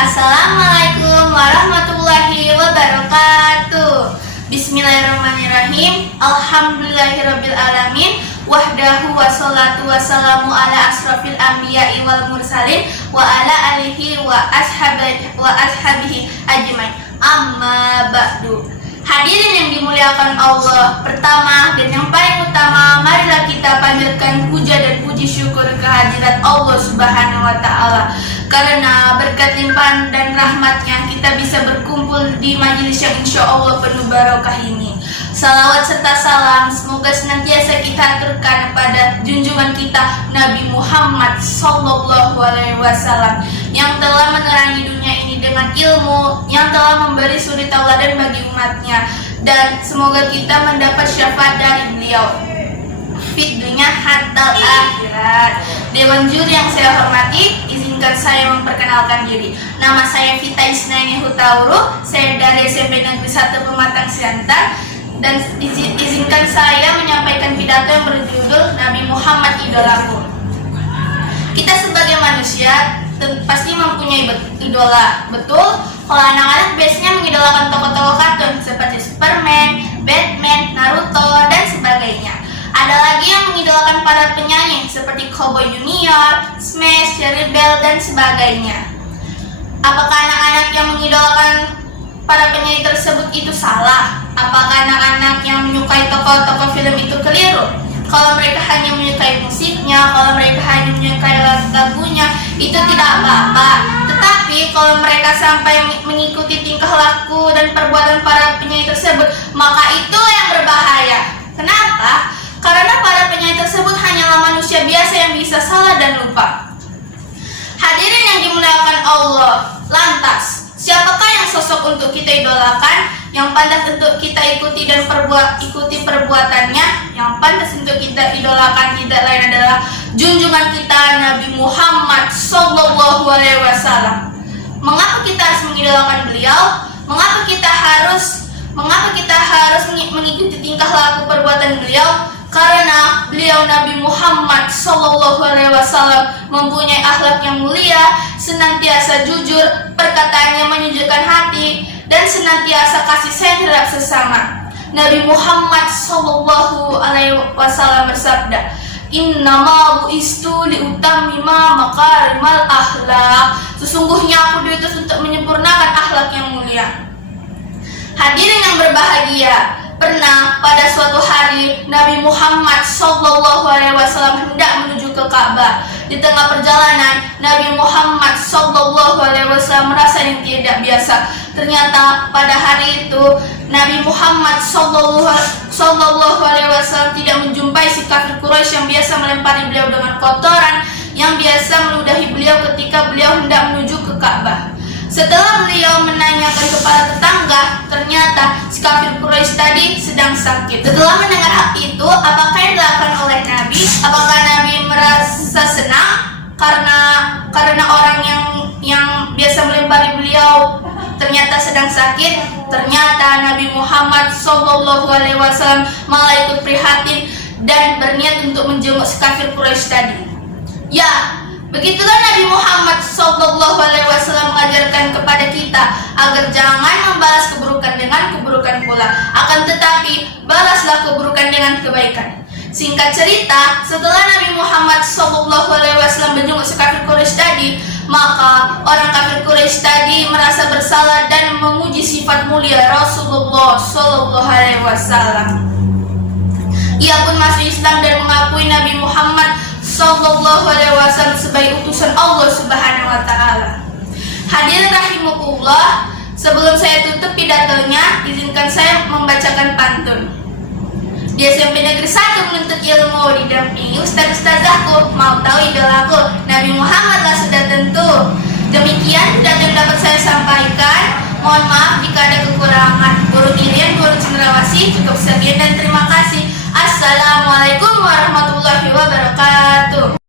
Assalamualaikum warahmatullahi wabarakatuh. Bismillahirrahmanirrahim. Alhamdulillahirabbil alamin. Wahdahu wassalatu wassalamu ala asrofil anbiya'i wal mursalin wa ala alihi wa ashabihi ajmain. Amma ba'du. Hadirin yang dimuliakan Allah, pertama dan yang paling utama, marilah kita panjatkan puja dan puji syukur kehadirat Allah Subhanahu wa Ta'ala. Karena berkat limpahan dan rahmatnya kita bisa berkumpul di majelis yang insya Allah penuh barokah ini. Salawat serta salam semoga senantiasa kita aturkan pada junjungan kita Nabi Muhammad Sallallahu Alaihi Wasallam yang telah menerangi dunia ini dengan ilmu, yang telah memberi suri tauladan bagi umatnya, dan semoga kita mendapat syafaat dari beliau fit dunia hatta akhirat. Dewan juri yang saya hormati, izinkan saya memperkenalkan diri. Nama saya Vita Isnaini Hutauru, saya dari SMP Negeri 1 Pematang Siantar, dan izinkan saya menyampaikan pidato yang berjudul Nabi Muhammad Idolaku. Kita sebagai manusia pasti mempunyai idola, betul? Kalau anak-anak biasanya mengidolakan tokoh-tokoh kartun seperti Superman, Batman, Naruto, dan sebagainya. Ada lagi yang mengidolakan para penyanyi seperti Cowboy Junior, Smash, Cherry Bell, dan sebagainya. Apakah anak-anak yang mengidolakan para penyanyi tersebut itu salah? Apakah anak-anak yang menyukai tokoh-tokoh film itu keliru? Kalau mereka hanya menyukai musiknya, kalau mereka hanya menyukai lagunya, itu tidak apa-apa. Tetapi kalau mereka sampai mengikuti tingkah laku dan perbuatan para penyanyi tersebut, maka itu yang berbahaya. Kenapa? Karena para penyanyi tersebut hanyalah manusia biasa yang bisa salah dan lupa. Hadirin yang dimuliakan Allah, lantas siapakah yang sosok untuk kita idolakan, yang pantas untuk kita ikuti dan ikuti perbuatannya? Yang pantas untuk kita idolakan tidak lain adalah junjungan kita Nabi Muhammad Sallallahu Alaihi Wasallam. Mengapa kita harus mengidolakan beliau? Mengapa kita harus mengikuti tingkah laku perbuatan beliau? Karena beliau Nabi Muhammad Sallallahu Alaihi Wasallam mempunyai akhlak yang mulia, senantiasa jujur, perkataannya menyejukkan hati, dan senantiasa kasih sayang terhadap sesama. Nabi Muhammad Sallallahu Alaihi Wasallam bersabda, "Innama bu'istu liutammima makarimal akhlak." Sesungguhnya aku diutus untuk menyempurnakan akhlak yang mulia. Hadirin yang berbahagia, pernah pada suatu hari Nabi Muhammad Sallallahu Alaihi Wasallam hendak menuju ke Ka'bah. Di tengah perjalanan, Nabi Muhammad Sallallahu Alaihi Wasallam merasa yang tidak biasa. Ternyata pada hari itu Nabi Muhammad Sallallahu Alaihi Wasallam tidak menjumpai si kafir Quraisy yang biasa melempari beliau dengan kotoran, yang biasa meludahi beliau ketika beliau hendak menuju ke Ka'bah. Setelah beliau menanyakan kepada tetangga, ternyata si kafir Quraisy tadi sedang sakit. Setelah mendengar hal itu, apakah yang dilakukan oleh Nabi? Apakah Nabi merasa senang karena orang yang biasa melempari beliau ternyata sedang sakit? Ternyata Nabi Muhammad Sallallahu Alaihi Wasallam malah ikut prihatin dan berniat untuk menjenguk si kafir Quraisy tadi. Ya, begitulah Nabi Muhammad Sallallahu Alaihi Wasallam mengajarkan kepada kita agar jangan membalas keburukan dengan keburukan pula, akan tetapi balaslah keburukan dengan kebaikan. Singkat cerita, setelah Nabi Muhammad Sallallahu Alaihi Wasallam menjenguk si kafir Quraisy tadi, maka orang kafir Quraisy tadi merasa bersalah dan memuji sifat mulia Rasulullah Sallallahu Alaihi Wasallam. Ia pun masuk Islam dan mengakui Nabi Muhammad Sallallahu Alaihi Wasallam sebagai utusan Allah Subhanahu Wa Taala. Hadirin rahimakumullah, sebelum saya tutup pidatonya, izinkan saya membacakan pantun. Di SMP Negeri 1 menuntut ilmu, didampingi ustaz-ustazahku, mau tahu idolaku, Nabi Muhammad lah sudah tentu. Demikian pidato yang dapat saya sampaikan. Mohon maaf jika ada kekurangan. Guru Irian, Guru Cendrawasih, cukup sekian dan terima kasih. Assalamualaikum warahmatullahi wabarakatuh.